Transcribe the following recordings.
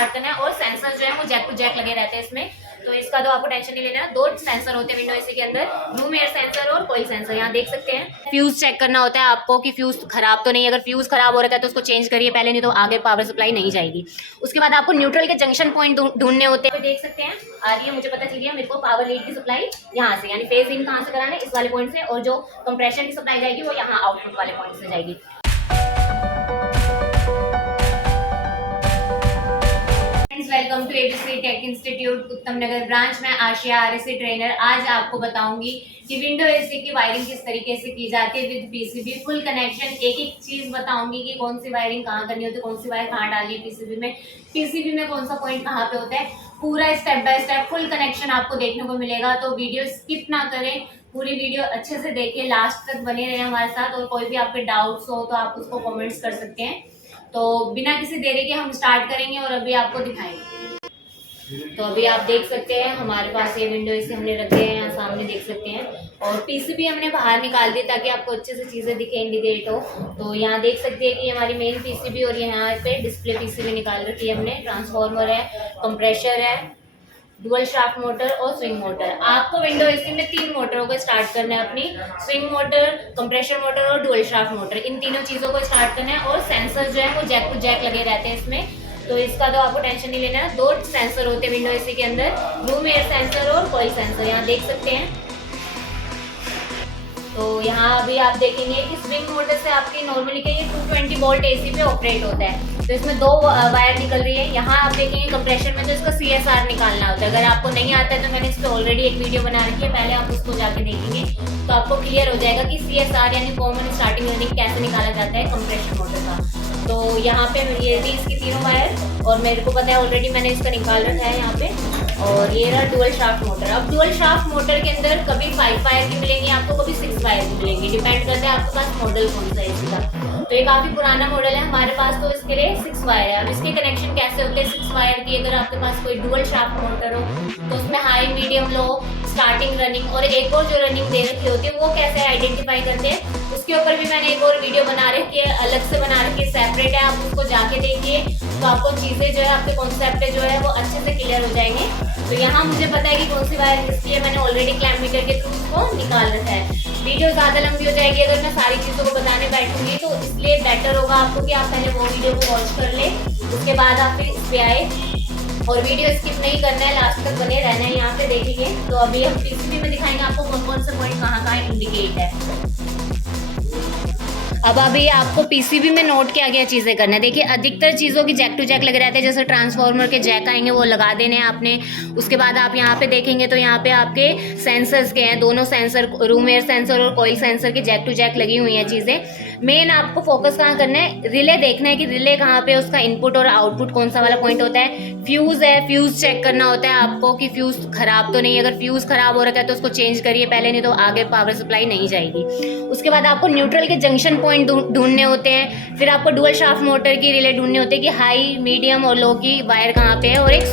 Start करना है और सेंसर जो है वो जैक टू जैक लगे रहते हैं इसमें, तो इसका तो आपको टेंशन नहीं लेना है। 2 सेंसर होते हैं विंडो एसी के अंदर, रूम एयर सेंसर और कोई सेंसर, यहाँ देख सकते हैं। फ्यूज चेक करना होता है आपको कि फ्यूज खराब तो नहीं, अगर फ्यूज खराब हो रहा है तो उसको चेंज करिए पहले, नहीं तो आगे पावर सप्लाई नहीं जाएगी। उसके बाद आपको न्यूट्रल के जंक्शन पॉइंट ढूंढने होते हैं, देख सकते हैं आ रही है, मुझे पता चल गया मेरे को पावर लीड की सप्लाई यहाँ से, यानी फेज इन कहाँ से कराना है, इस वाले पॉइंट से, और जो कंप्रेशन की सप्लाई जाएगी वो यहाँ आउटपुट वाले पॉइंट से जाएगी। Welcome to ABC tech institute Uttam Nagar branch में आशिया आरएससी ट्रेनर। आज आपको बताऊंगी कि विंडो एसी की वायरिंग किस तरीके से की जाती है विद पीसीबी, फुल कनेक्शन, एक एक चीज बताऊंगी कि कौन सी वायरिंग कहाँ करनी होती है, कौन सी वायर कहाँ डालनी है पीसीबी में कौन सा पॉइंट कहाँ पे होता है, पूरा step by step full connection आपको देखने को मिलेगा। तो वीडियो स्किप ना करें, पूरी वीडियो अच्छे से देखिए, लास्ट तक बने रहे हमारे साथ, और कोई भी आपके डाउट्स हो तो आप उसको कमेंट्स कर सकते हैं। तो बिना किसी देरी के हम स्टार्ट करेंगे और अभी आपको दिखाएंगे। तो अभी आप देख सकते हैं हमारे पास ये विंडो इसे हमने रखे हैं, यहाँ सामने देख सकते हैं, और पीसीबी हमने बाहर निकाल दी ताकि आपको अच्छे से चीज़ें दिखे, इंडिकेट हो। तो यहाँ देख सकते हैं कि हमारी मेन पीसीबी, और यहाँ पे डिस्प्ले पीसीबी निकाल रखी है हमने, ट्रांसफार्मर है, कंप्रेशर है, डुअल शाफ्ट मोटर और स्विंग मोटर। आपको विंडो एसी में 3 मोटरों को स्टार्ट करना है अपनी, स्विंग मोटर, कंप्रेशर मोटर और डुअल शाफ्ट मोटर, इन तीनों चीज़ों को स्टार्ट करना है। और सेंसर जो है वो जैक टू जैक लगे रहते हैं इसमें, तो इसका तो आपको टेंशन नहीं लेना है। 2 सेंसर होते हैं विंडो एसी के अंदर, रूम एयर सेंसर और कॉइल सेंसर, यहाँ देख सकते हैं। तो यहाँ अभी आप देखेंगे कि स्विंग मोटर से आपकी नॉर्मली के 220 वोल्ट एसी पे ऑपरेट होता है, तो इसमें 2 वायर निकल रही है। यहाँ आप देखेंगे कंप्रेशर में तो इसका CSR निकालना होता है, अगर आपको नहीं आता है तो मैंने इस पर ऑलरेडी एक वीडियो बना रखी है, पहले आप उसको जाके देखेंगे तो आपको क्लियर हो जाएगा कि CSR यानी कॉमन स्टार्टिंग अर्निंग कैसे निकाला जाता है कंप्रेशर मोटर का। तो यहाँ पे ये भी इसकी 3 वायर, और मेरे को पता है ऑलरेडी मैंने इसका निकाल रखा है यहाँ पे, और ये रहा डुअल शाफ्ट मोटर। अब डुअल शाफ्ट मोटर के अंदर कभी 5 वायर की मिलेंगी आपको, कभी 6 वायर की मिलेंगी, डिपेंड करता है आपके पास मॉडल कौन सा है इसका। तो ये काफी पुराना मॉडल है हमारे पास, तो इसके लिए 6 वायर है। अब इसके कनेक्शन कैसे होते हैं 6 वायर की, अगर आपके पास कोई डुअल शाफ्ट मोटर हो तो उसमें हाई, मीडियम, लो, स्टार्टिंग, रनिंग, और एक और जो रनिंग दे रखी होती है वो कैसे आइडेंटिफाई करते हैं उसके ऊपर भी मैंने एक और वीडियो बना रखी है, अलग से बना रखी है, सेपरेट है, आप उसको जाके देखिए तो आपको चीजें जो है आपके कॉन्सेप्ट जो है वो अच्छे से क्लियर हो जाएंगे। तो यहाँ मुझे पता है कि कौन सी वायर किसकी है, मैंने ऑलरेडी क्लैम्प मीटर के थ्रू उसको निकाल रखा है। वीडियो ज्यादा लंबी हो जाएगी अगर मैं सारी चीजों को बताने बैठूंगी, तो इसलिए बेटर होगा आपको कि आप पहले वो वीडियो को वॉच कर ले, उसके बाद आप फिर इस पे आए, और वीडियो स्किप नहीं करना है, लास्ट तक बने रहना है, यहाँ पे देखिए। तो अभी हम पीसीबी में दिखाएंगे आपको कौन कौन से पॉइंट कहाँ कहाँ इंडिकेट है। अब अभी आपको पीसीबी में नोट क्या क्या चीज़ें करना है, देखिए अधिकतर चीज़ों की जैक टू जैक लगे रहते हैं, जैसे ट्रांसफार्मर के जैक आएंगे वो लगा देने हैं आपने। उसके बाद आप यहाँ पे देखेंगे तो यहाँ पे आपके सेंसर्स के हैं, दोनों सेंसर, रूम एयर सेंसर और कॉइल सेंसर के जैक टू जैक लगी हुई हैं चीज़ें। मेन आपको फोकस कहाँ करना है, रिले देखना है कि रिले कहाँ पे, उसका इनपुट और आउटपुट कौन सा वाला पॉइंट होता है। फ्यूज़ है, फ्यूज़ चेक करना होता है आपको कि फ्यूज़ खराब तो नहीं, अगर फ्यूज़ खराब हो रखा है तो उसको चेंज करिए पहले, नहीं तो आगे पावर सप्लाई नहीं जाएगी। उसके बाद आपको न्यूट्रल के जंक्शन पॉइंट ढूंढने होते हैं, फिर आपको डुअल शाफ्ट मोटर की रिले ढूंढने होते हैं कि हाई, मीडियम और लो की वायर कहाँ पे है, और एक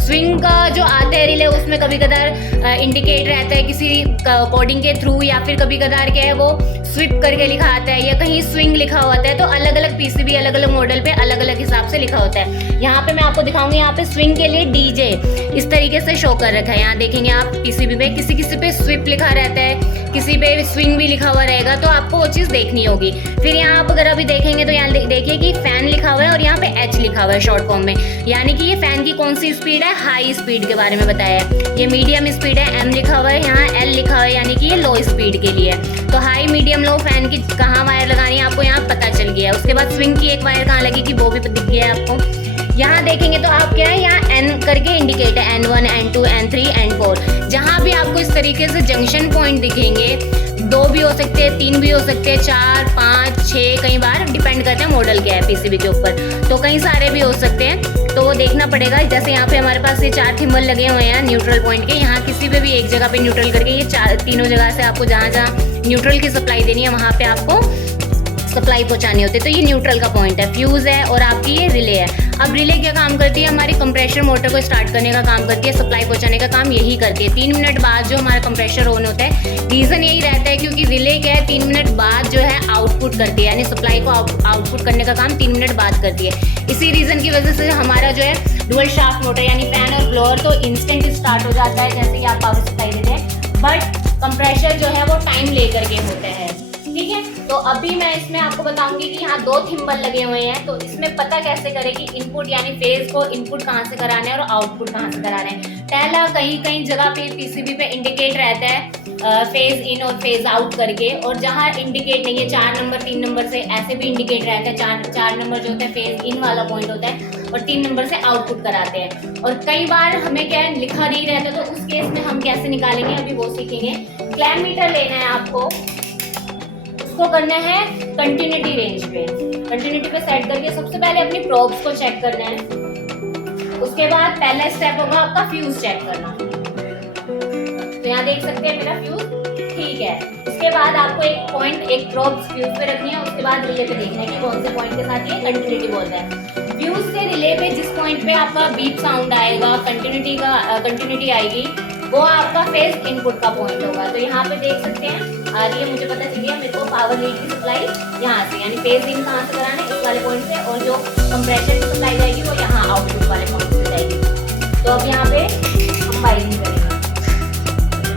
स्विंग का जो आता है रिले, उसमें कभी कदार इंडिकेट रहता है किसी कोडिंग के थ्रू, या फिर कभी कदार क्या है वो स्विप करके लिखा आता है, या कहीं स्विंग लिखा होता है। तो अलग अलग पीसीबी अलग अलग मॉडल पे अलग अलग हिसाब से लिखा होता है। यहाँ पे मैं आपको दिखाऊंगी, यहाँ पे स्विंग के लिए DJ इस तरीके से शो कर रखा है, यहाँ देखेंगे आप पीसीबी में किसी किसी पे स्विप लिखा रहता है, किसी पे स्विंग भी लिखा हुआ रहेगा, तो आपको वो चीज़ देखनी होगी। फिर यहाँ आप अगर अभी देखेंगे तो यहाँ देखिए कि फैन लिखा हुआ है और यहाँ पे H लिखा हुआ है शॉर्ट फॉर्म में, यानी कि ये फैन की कौन सी स्पीड है, हाई स्पीड के बारे में बताया है। ये मीडियम स्पीड है, M लिखा हुआ है, यहाँ L लिखा हुआ है, यानी कि ये लो स्पीड के लिए। तो हाई, मीडियम, लो फैन की कहाँ वायर लगानी है आपको यहाँ पता चल गया है। उसके बाद स्विंग की एक वायर कहाँ लगेगी वो भी दिख गया है आपको। यहाँ देखेंगे तो आप क्या है, यहाँ N करके इंडिकेट है, N1, N2, N3, N4। जहाँ भी आपको इस तरीके से जंक्शन पॉइंट दिखेंगे, 2 भी हो सकते हैं, 3 भी हो सकते हैं, 4, 5, 6, कई बार डिपेंड करते हैं मॉडल क्या है पीसीबी के ऊपर, तो कई सारे भी हो सकते हैं, तो वो देखना पड़ेगा। जैसे यहाँ पे हमारे पास ये 4 थिम्बल लगे हुए हैं न्यूट्रल पॉइंट के, यहाँ किसी पे भी एक जगह पे न्यूट्रल करके ये तीनों जगह से आपको जहाँ जहाँ न्यूट्रल की सप्लाई देनी है वहाँ पे आपको सप्लाई पहुंचानी होती है। तो ये न्यूट्रल का पॉइंट है, फ्यूज़ है और आपकी ये रिले है। अब रिले क्या काम करती है, हमारी कंप्रेशर मोटर को स्टार्ट करने का काम करती है, सप्लाई पहुंचाने का काम यही करती है। 3 मिनट बाद जो हमारा कंप्रेशर ऑन होता है, रीज़न यही रहता है क्योंकि रिले क्या है 3 मिनट बाद जो है आउटपुट करती है, यानी सप्लाई को आउटपुट करने का काम 3 मिनट बाद करती है। इसी रीज़न की वजह से हमारा जो है डुअल शाफ्ट मोटर यानी फैन और ब्लोअर तो इंस्टेंट स्टार्ट हो जाता है जैसे कि आप पावर सप्लाई देते हैं, बट कंप्रेशर जो है वो टाइम लेकर के होते हैं। ठीक है, तो अभी मैं इसमें आपको बताऊंगी कि यहाँ 2 थिम्बल लगे हुए हैं, तो इसमें पता कैसे करें कि इनपुट यानी फेज को इनपुट कहाँ से कराना है और आउटपुट कहाँ से कराना है। पहला कहीं जगह पे पीसीबी पे इंडिकेट रहता है फेज इन और फेज आउट करके, और जहाँ इंडिकेट नहीं है 4 नंबर 3 नंबर से ऐसे भी इंडिकेट रहता है। 4 नंबर जो होता है फेज इन वाला पॉइंट होता है और 3 नंबर से आउटपुट कराते हैं। और कई बार हमें क्या है लिखा नहीं रहता, तो उस केस में हम कैसे निकालेंगे अभी वो सीखेंगे। क्लैम मीटर लेना है आपको, उसको करना है कंटिन्यूटी रेंज पे, कंटिन्यूटी पे सेट करके सबसे पहले अपनी प्रोब्स को चेक करना है। उसके बाद पहला स्टेप होगा आपका फ्यूज चेक करना। तो यहाँ देख सकते हैं मेरा फ्यूज ठीक है। उसके बाद आपको एक पॉइंट एक प्रोब फ्यूज पे रखनी है, उसके बाद रिले पे देखना है कि कौन से पॉइंट के साथ ये कंटिन्यूटी बोलता है। फ्यूज से रिले पे जिस पॉइंट पे आपका बीप साउंड आएगा, कंटिन्यूटी आएगी, वो आपका फेज इनपुट का पॉइंट होगा। तो यहाँ पे देख सकते हैं आ रही है, मुझे पता चल गया मेरे को पावर लीड की सप्लाई यहाँ से, यानी फेज इन कहाँ से कराना है इस वाले पॉइंट से, और जो कंप्रेशर की सप्लाई जाएगी वो यहाँ आउटपुट वाले पॉइंट से जाएगी। तो अब यहाँ पे हम वायरिंग करेंगे।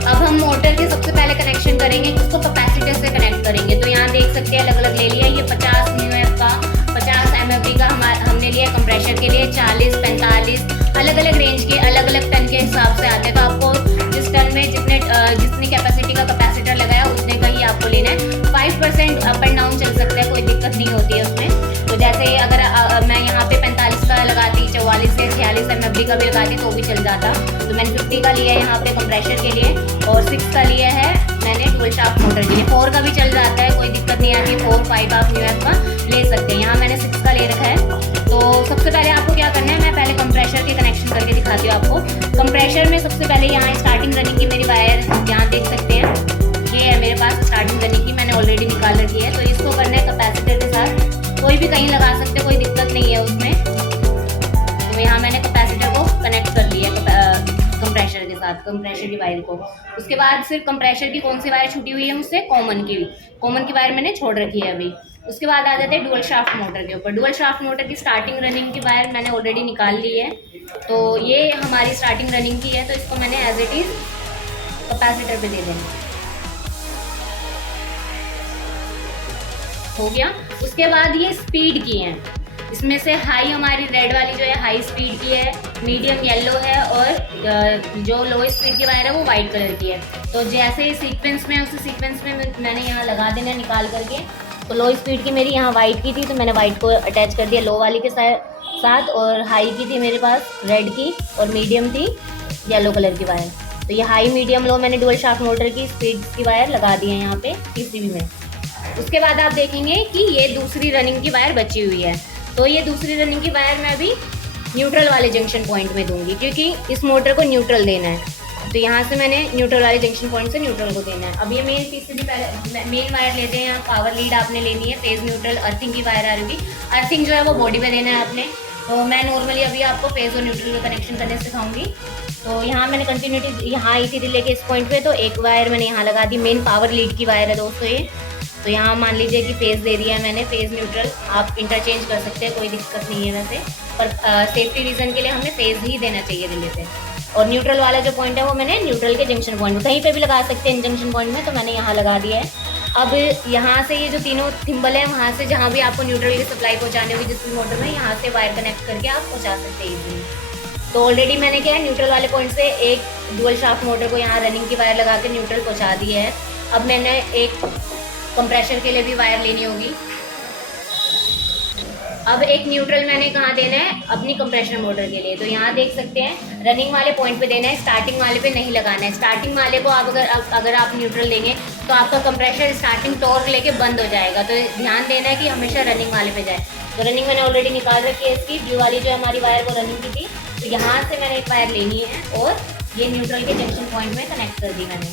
अब हम मोटर के सबसे पहले कनेक्शन करेंगे, उसको कैपेसिटर से कनेक्ट करेंगे। तो यहाँ देख सकते हैं अलग अलग ले लिया, ये 50 म्यूएफ का, 50 MFD का हमने लिया कंप्रेशर के लिए, 40, 45 अलग अलग रेंज के अलग अलग टन के हिसाब से आते हैं। तो आपको जिस टन में जितनी कैपेसिटी का कैपेसिटर लगाया उतने का ही आपको लेना है। 5% अप एंड डाउन चल सकता है, कोई दिक्कत नहीं होती है उसमें। तो जैसे अगर मैं यहाँ पे 45 का लगाती, 44 से 46 MFD का भी लगाती तो भी चल जाता। तो मैंने 50 का लिया है यहाँ पे कंप्रेशर के लिए, और 6 का लिया है मैंने डुअल शाफ्ट मोटर के लिए। 4 का भी चल जाता है, कोई दिक्कत नहीं आती, 4, 5 आप म्यूएफ का ले सकते हैं। यहाँ मैंने 6 का ले रखा है। तो सबसे पहले आपको क्या करना है, मैं पहले कंप्रेशर के कनेक्शन करके दिखाती हूँ आपको। कंप्रेशर में सबसे पहले यहाँ स्टार्टिंग रनिंग की मेरी वायर यहाँ देख सकते हैं, ये है मेरे पास स्टार्टिंग रनिंग की, मैंने ऑलरेडी निकाल रखी है। तो इसको करना है कैपेसिटर के साथ, कोई भी कहीं लगा सकते, कोई दिक्कत नहीं है उसमें। तो यहाँ मैंने कैपेसिटर को कनेक्ट कर लिया कंप्रेशर के साथ, कंप्रेशर की वायर को। उसके बाद सिर्फ कंप्रेशर की कौन सी वायर छूटी हुई है मुझसे, कॉमन की वायर मैंने छोड़ रखी है अभी। उसके बाद आ जाते हैं डुअल शाफ्ट मोटर के ऊपर। डुअल शाफ्ट मोटर की स्टार्टिंग रनिंग की वायर मैंने ऑलरेडी निकाल ली है। तो ये हमारी स्टार्टिंग रनिंग की है, तो इसको मैंने एज इट इज कैपेसिटर पे दे देना। हो गया। उसके बाद ये स्पीड की है, इसमें से हाई हमारी रेड वाली जो है हाई स्पीड की है, मीडियम येलो है, और जो लो स्पीड की वायर है वो वाइट कलर की है। तो जैसे सीक्वेंस में उसी सीक्वेंस में मैंने यहाँ लगा देना निकाल करके। तो लो स्पीड की मेरी यहाँ वाइट की थी, तो मैंने वाइट को अटैच कर दिया लो वाली के साथ, और हाई की थी मेरे पास रेड की, और मीडियम थी येलो कलर की वायर। तो ये हाई मीडियम लो मैंने डुअल शाफ्ट मोटर की स्पीड की वायर लगा दी है यहाँ पे पीसीबी में। उसके बाद आप देखेंगे कि ये दूसरी रनिंग की वायर बची हुई है। तो ये दूसरी रनिंग की वायर मैं अभी न्यूट्रल वाले जंक्शन पॉइंट में दूंगी, क्योंकि इस मोटर को न्यूट्रल देना है। तो यहाँ से मैंने न्यूट्रल वाले जंक्शन पॉइंट से न्यूट्रल को देना है। अब ये मेन पीसीबी पहले मेन वायर लेते हैं, पावर लीड आपने लेनी है, फेज न्यूट्रल अर्थिंग की वायर आ रही। अर्थिंग जो है वो बॉडी पे देना है आपने। तो मैं नॉर्मली अभी आपको फेज और न्यूट्रल का कनेक्शन करने सिखाऊंगी। तो यहाँ मैंने कंटिन्यूटी यहाँ आई थी रिले के इस पॉइंट पे, तो एक वायर मैंने यहाँ लगा दी, मेन पावर लीड की वायर है दोस्तों ये। तो यहाँ मान लीजिए कि फेज दे दिया है मैंने, फेज न्यूट्रल आप इंटरचेंज कर सकते हैं, कोई दिक्कत नहीं है वैसे, पर सेफ्टी रीज़न के लिए हमें फेज ही देना चाहिए रिले पे। और न्यूट्रल वाला जो पॉइंट है वो मैंने न्यूट्रल के जंक्शन पॉइंट में, कहीं पे भी लगा सकते हैं जंक्शन पॉइंट में, तो मैंने यहाँ लगा दिया है। अब यहाँ से ये जो तीनों थिम्बल है, वहाँ से जहाँ भी आपको न्यूट्रल की सप्लाई पहुँचानी होगी जिस भी मोटर में, यहाँ से वायर कनेक्ट करके आप पहुँचा सकते हैं इजीली। तो ऑलरेडी मैंने क्या है न्यूट्रल वाले पॉइंट से एक डुअल शाफ्ट मोटर को यहाँ रनिंग की वायर लगा के न्यूट्रल पहुँचा दी है। अब मैंने एक कंप्रेशर के लिए भी वायर लेनी होगी। अब एक न्यूट्रल मैंने कहाँ देना है, अपनी कंप्रेशर मोटर के लिए। तो यहाँ देख सकते हैं रनिंग वाले पॉइंट पे देना है, स्टार्टिंग वाले पे नहीं लगाना है। स्टार्टिंग वाले को आप अगर आप न्यूट्रल देंगे तो आपका कंप्रेशर स्टार्टिंग टॉर्क लेके बंद हो जाएगा। तो ध्यान देना है कि हमेशा रनिंग वाले पे जाए। तो रनिंग मैंने ऑलरेडी निकाल रखी है इसकी, ब्लू वाली जो हमारी वायर वो रनिंग की थी। तो यहाँ से मैंने एक वायर लेनी है और ये न्यूट्रल के जंक्शन पॉइंट में कनेक्ट कर दी मैंने।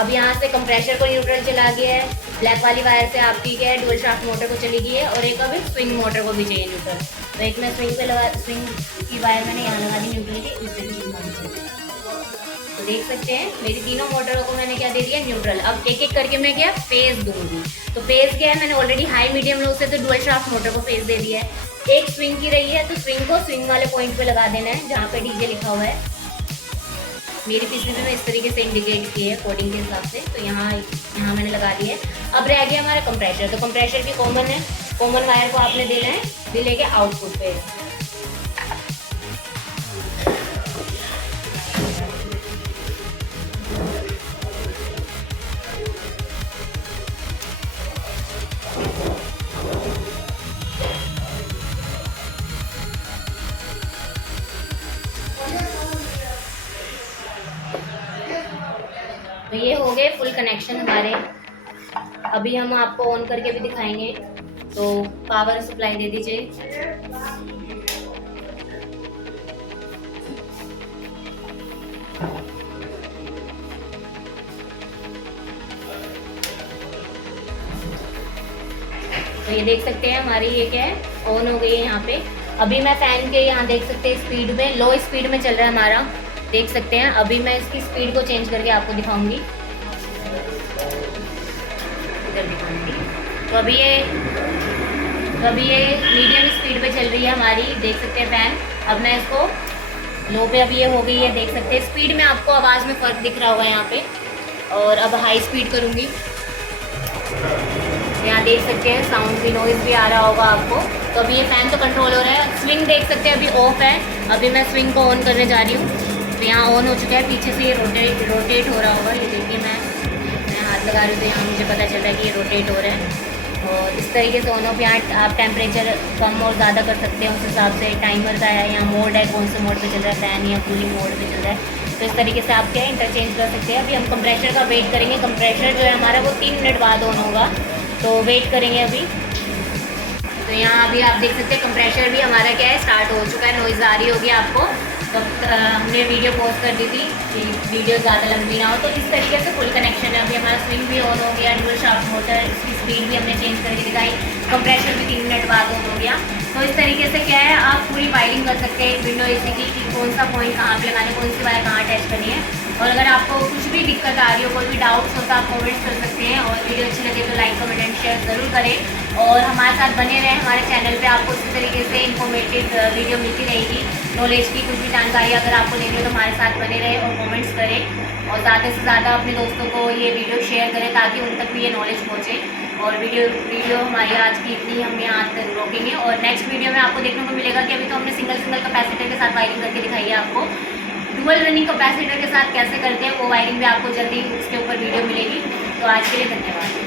अब यहाँ से कंप्रेशर को न्यूट्रल चला गया है, ब्लैक वाली वायर से आपकी क्या है डुअल शाफ्ट मोटर को चली गई है, और एक अभी स्विंग मोटर को भी चाहिए न्यूट्रल। तो एक मैं स्विंग पे लगा, स्विंग की वायर मैंने यहाँ लगा दी न्यूट्रल की, इस तरीके से। तो देख सकते हैं मेरी तीनों मोटरों को मैंने क्या दे दिया न्यूट्रल। अब एक एक करके मैं क्या फेज दूंगी। तो फेज क्या है, मैंने ऑलरेडी हाई मीडियम लो से तो डुअल शाफ्ट मोटर को फेज दे दिया है। एक स्विंग की रही है तो स्विंग को स्विंग वाले पॉइंट पे लगा देना है जहाँ पे डीजे लिखा हुआ है। मेरी पिछले में इस तरीके से इंडिकेट की है कोडिंग के हिसाब से, तो यहाँ मैंने लगा दिया है। अब रह गया हमारा कंप्रेशर। तो कंप्रेशर की कॉमन है, कॉमन वायर को आपने देना है रिले के आउटपुट पे। तो ये हो गए फुल कनेक्शन हमारे। अभी हम आपको ऑन करके भी दिखाएंगे। तो पावर सप्लाई दे दीजिए। तो ये देख सकते हैं हमारी ये क्या है ऑन हो गई है यहाँ पे। अभी मैं फैन के यहाँ देख सकते हैं स्पीड में, लो स्पीड में चल रहा है हमारा, देख सकते हैं। अभी मैं इसकी स्पीड को चेंज करके आपको दिखाऊंगी, इधर दिखाऊंगी। तो अभी ये मीडियम स्पीड पे चल रही है हमारी, देख सकते हैं फैन। अब मैं इसको लो पे, अभी ये हो गई है, देख सकते हैं स्पीड में आपको आवाज़ में फ़र्क दिख रहा होगा यहाँ पे। और अब हाई स्पीड करूँगी, यहाँ देख सकते हैं साउंड भी, नॉइज़ भी आ रहा होगा आपको। तो अभी ये फ़ैन तो कंट्रोल हो रहा है। स्विंग देख सकते हैं अभी ऑफ है। अभी मैं स्विंग को ऑन करने जा रही हूँ। तो यहाँ ऑन हो चुका है, पीछे से ये रोटेट हो रहा होगा। ये देखिए मैं हाथ लगा रही हूँ तो यहाँ मुझे पता चल रहा है कि ये रोटेट हो रहा है। और इस तरीके से ऑन ऑफ, यहाँ आप टेम्परेचर कम और ज़्यादा कर सकते हैं उस हिसाब से। टाइमर का है, यहाँ मोड है, कौन से मोड पे चल रहा है फैन, या कूलिंग मोड पे चल रहा है। तो इस तरीके से आप क्या इंटरचेंज कर सकते हैं। अभी हम कंप्रेशर का वेट करेंगे। कंप्रेशर जो है हमारा वो 3 मिनट बाद ऑन होगा, तो वेट करेंगे अभी। तो यहाँ अभी आप देख सकते हैं कंप्रेशर भी हमारा क्या है स्टार्ट हो चुका है। नॉइज़ आ रही होगी आपको। तो हमने वीडियो पोस्ट कर दी थी कि वीडियो ज़्यादा लंबी ना हो। तो इस तरीके से फुल कनेक्शन है। अभी हमारा स्विंग भी ऑन हो गया, डुअल शाफ्ट मोटर, इसकी स्पीड भी हमने चेंज करके दिखाई, कंप्रेशर भी 3 मिनट बाद ऑन हो गया। तो इस तरीके से क्या है आप पूरी वायरिंग कर सकते हैं विंडो एसी की, कि कौन सा पॉइंट कहाँ पे लगाना है, कौन सी वायर कहाँ अटैच करनी है। और अगर आपको कुछ भी दिक्कत आ रही हो, कोई भी डाउट्स हो तो आप कमेंट्स कर सकते हैं। और वीडियो अच्छी लगे तो लाइक, कमेंट एंड शेयर ज़रूर करें। और हमारे साथ बने रहें। हमारे चैनल पे आपको इसी तरीके से इन्फॉर्मेटिव वीडियो मिलती रहेगी। नॉलेज की कुछ भी जानकारी अगर आपको लेनी हो तो हमारे साथ बने रहें और कमेंट्स करें। और ज़्यादा से ज़्यादा अपने दोस्तों को ये वीडियो शेयर करें ताकि उन तक भी ये नॉलेज पहुँचे। और वीडियो हमारी आज की इतनी हम यहाँ तक रोकेंगे। और नेक्स्ट वीडियो में आपको देखने को मिलेगा कि अभी तो हमने सिंगल कैपेसिटर के साथ वायरिंग करके दिखाई है आपको। डुअल रनिंग कैपेसिटर के साथ कैसे करते हैं वो वायरिंग भी आपको जल्दी उसके ऊपर वीडियो मिलेगी। तो आज के लिए धन्यवाद।